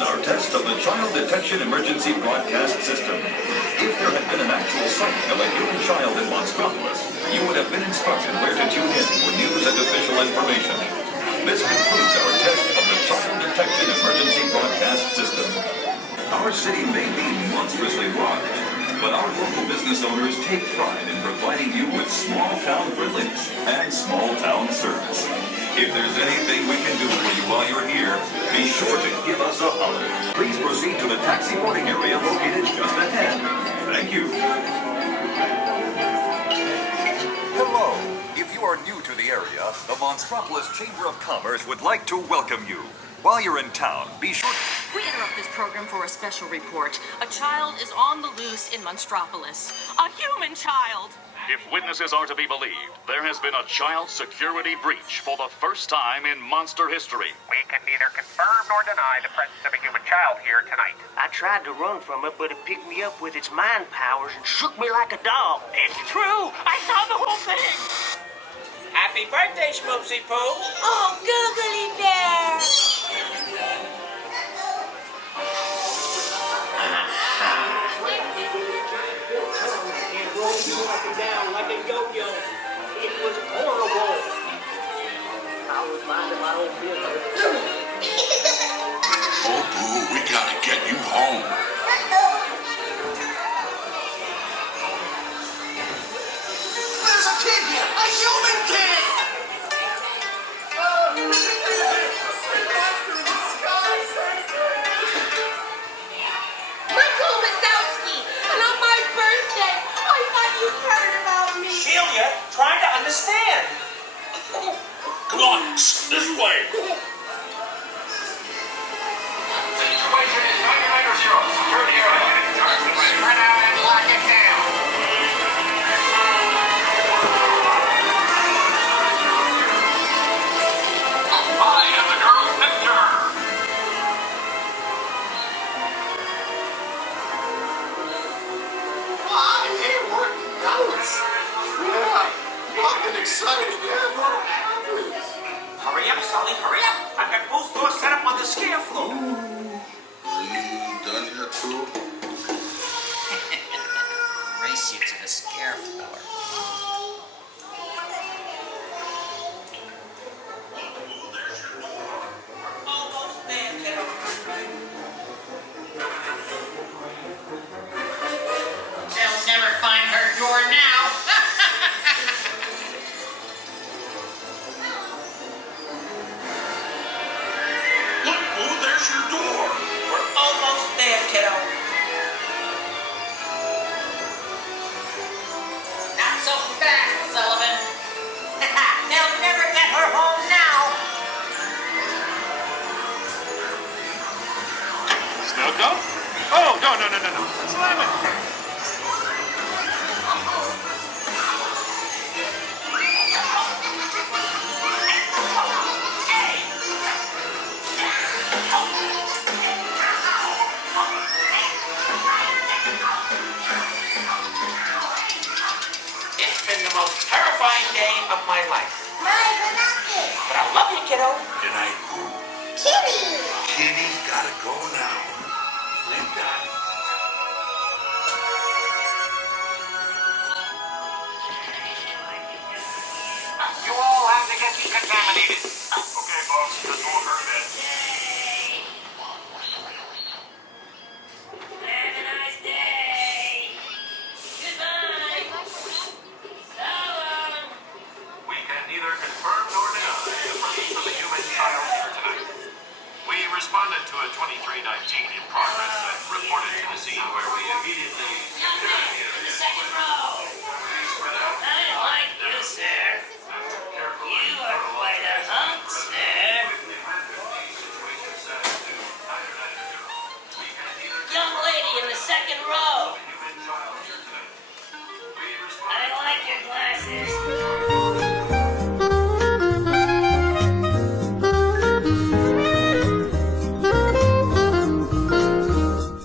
concludes our test of the Child Detection Emergency Broadcast System. If there had been an actual sighting of a human child in Monstropolis, you would have been instructed where to tune in for news and official information. This concludes our test of the Child Detection Emergency Broadcast System. Our city may be monstrously large, but our local business owners take pride in providing you with small-town friendliness and small-town service. If there's anything we can do for you while you're here, be sure to give us a holler. Please proceed to the taxi boarding area located just ahead. Thank you. Hello. If you are new to the area, the Monstropolis Chamber of Commerce would like to welcome you. While you're in town, be sure... We interrupt this program for a special report. A child is on the loose in Monstropolis. A human child! If witnesses are to be believed, there has been a child security breach for the first time in monster history. We can neither confirm nor deny the presence of a human child here tonight. I tried to run from it, but it picked me up with its mind powers and shook me like a dog. It's true! I saw the whole thing! Happy birthday, Schmoopsy Poo! Oh, googly bear! Up and down like a yo-yo. It was horrible. I was minding my own business. Oh, Boo, we gotta get you home. There's a kid here! A human kid! Michael Wazowski, and on my birthday, I thought you heard about me. Celia, trying to understand. Come on, this way. Situation is under control. Security area. Spread out and lock it down. I am the girl's picture. I'm here working notes. Yeah, I've been excited to have what happens. Hurry up, Sulley, hurry up. I've got both doors set up on the scare floor. Are you done yet, Boo? Race you to the scare floor. Almost there, kiddo. They'll never find her door now. Look, Boo, there's your door. We're almost there, kiddo. Not so fast, Sullivan. They'll never get her home now. Still go? Oh, no. Slam it. It's been the most terrifying day of my life. My banana. But I love you, kiddo. Good night, Boo. Kitty. Kitty's gotta go now. Thank God. You all have to get decontaminated. Okay, folks, let's go over to bed. Have a nice day. Goodbye. So long. We can neither confirm nor deny the presence of a human child here tonight. We responded to a 2319 in progress that reported to the scene where we immediately